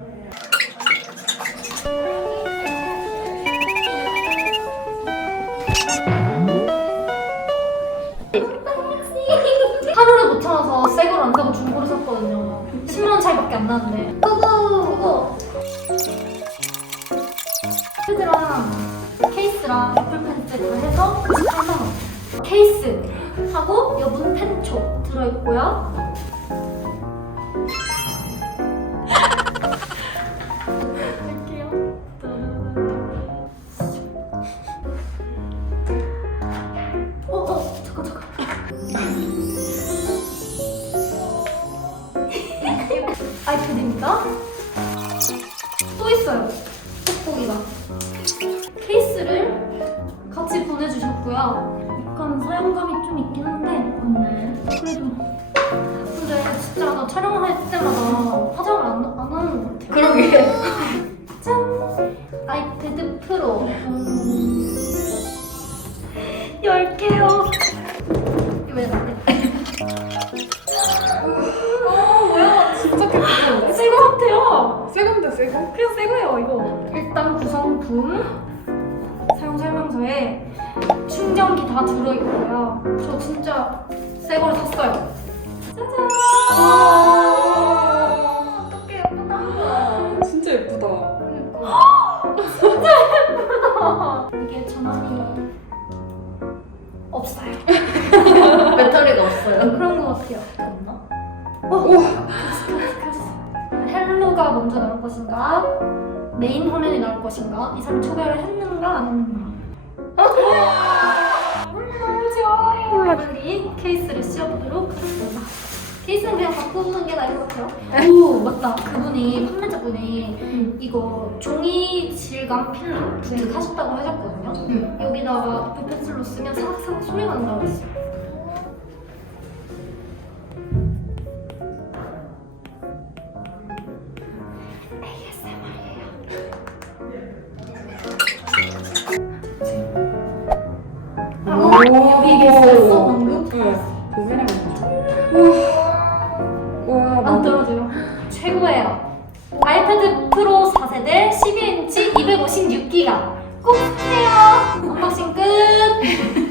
음. 하루를 못 참아서 새 걸 안 사고 중고를 샀거든요. 10만 원 차이밖에 안 나는데. 그거 그거. 패드랑 케이스랑 애플 펜스 다 해서 8만 원. 케이스 하고 여분 팬초 들어있고요. 아이패드입니다. 또 있어요. 뽁뽁이가. 케이스를 같이 보내주셨고요. 약간 사용감이 좀 있긴 한데, 음, 그래도. 근데 진짜 나 촬영할 때마다 화장을 안, 안 하는 것 같아. 그러게. 짠! 아이패드 프로. 음, 10개요. 어 뭐야 진짜 깨끗한데? 새거 같아요. 새 건데 새 거? 그냥 새 거예요, 이거. 일단 구성품 사용 설명서에 충전기 다 들어있고요. 저 진짜 새 걸 샀어요. 짜잔! 어떡해, 예쁘다. 진짜 예쁘다. 이게 전원이 없어요. 배터리가 없어요. 그런 것 같아요. 없나? 우와. 헬로가 먼저 나올 것인가? 메인 화면이 나올 것인가? 이사를 초기화를 했는가 안 했는가? 너무 좋아요. 빨리 케이스를 씌워보도록 하겠습니다. 케이스는 그냥 바꾸는 게 나을 것 같아요. 오 맞다. 그분이 판매자분이 이거 종이 질감 필러 부착하셨다고 하셨거든요. 응. 여기다가 애플 펜슬로 쓰면 사각사각 소리가 난다고 했어요. 어? 있었어 방금? 응. 고민해 보자. 우와. 안 떨어져요. 최고예요. 아이패드 프로 4세대 12인치 256기가 꼭 사세요. 언박싱 끝.